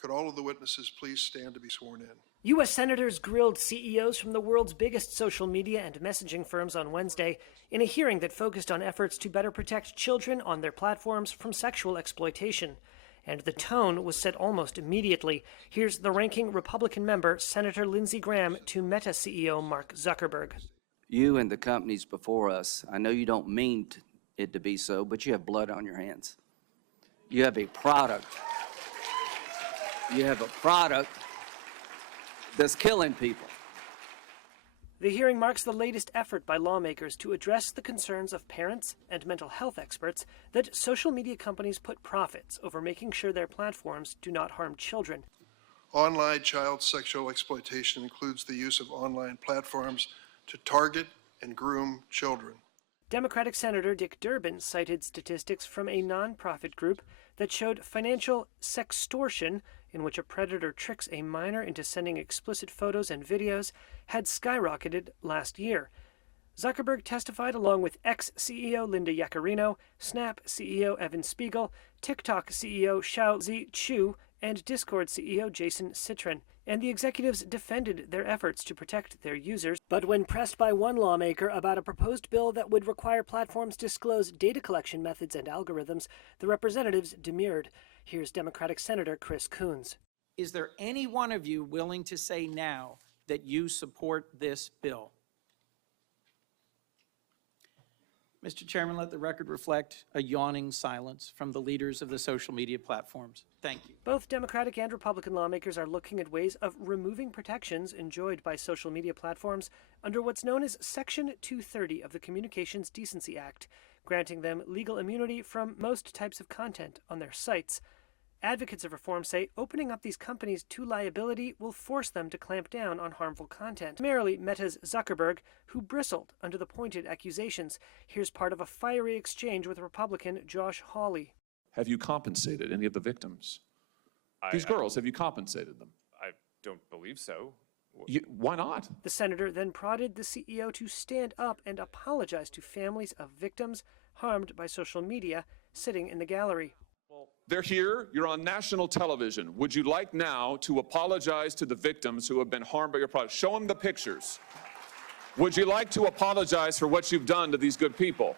Could all of the witnesses please stand to be sworn in? U.S. senators grilled CEOs from the world's biggest social media and messaging firms on Wednesday in a hearing that focused on efforts to better protect children on their platforms from sexual exploitation. And the tone was set almost immediately. Here's the ranking Republican member, Senator Lindsey Graham, to Meta CEO Mark Zuckerberg. You and the companies before us, I know you don't mean it to be so, but you have blood on your hands. You have a product. You have a product that's killing people. The hearing marks the latest effort by lawmakers to address the concerns of parents and mental health experts that social media companies put profits over making sure their platforms do not harm children. Online child sexual exploitation includes the use of online platforms to target and groom children. Democratic Senator Dick Durbin cited statistics from a nonprofit group that showed financial sextortion, in which a predator tricks a minor into sending explicit photos and videos, had skyrocketed last year. Zuckerberg testified along with ex-CEO Linda Yaccarino, Snap CEO Evan Spiegel, TikTok CEO Xiaozi Chu, and Discord CEO Jason Citron, and the executives defended their efforts to protect their users. But when pressed by one lawmaker about a proposed bill that would require platforms to disclose data collection methods and algorithms, the representatives demurred. Here's Democratic Senator Chris Coons. Is there any one of you willing to say now that you support this bill? Mr. Chairman, let the record reflect a yawning silence from the leaders of the social media platforms. Thank you. Both Democratic and Republican lawmakers are looking at ways of removing protections enjoyed by social media platforms under what's known as Section 230 of the Communications Decency Act, granting them legal immunity from most types of content on their sites. Advocates of reform say opening up these companies to liability will force them to clamp down on harmful content. Primarily Meta's Zuckerberg, who bristled under the pointed accusations. Here's part of a fiery exchange with Republican Josh Hawley. Have you compensated any of the victims? These girls, have you compensated them? I don't believe so. Why not? The senator then prodded the CEO to stand up and apologize to families of victims harmed by social media sitting in the gallery. They're here. You're on national television. Would you like now to apologize to the victims who have been harmed by your product? Show them the pictures. Would you like to apologize for what you've done to these good people?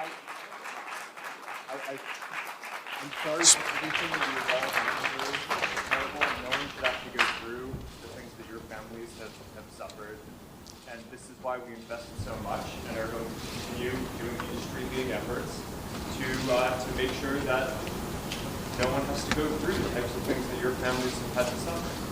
I'm sorry for everything that you have all been through. It's terrible. No one should have to go through the things that your families have suffered. And this is why we invested so much and are going to continue doing industry-leading efforts to make sure that no one has to go through the types of things that your families have had to suffer.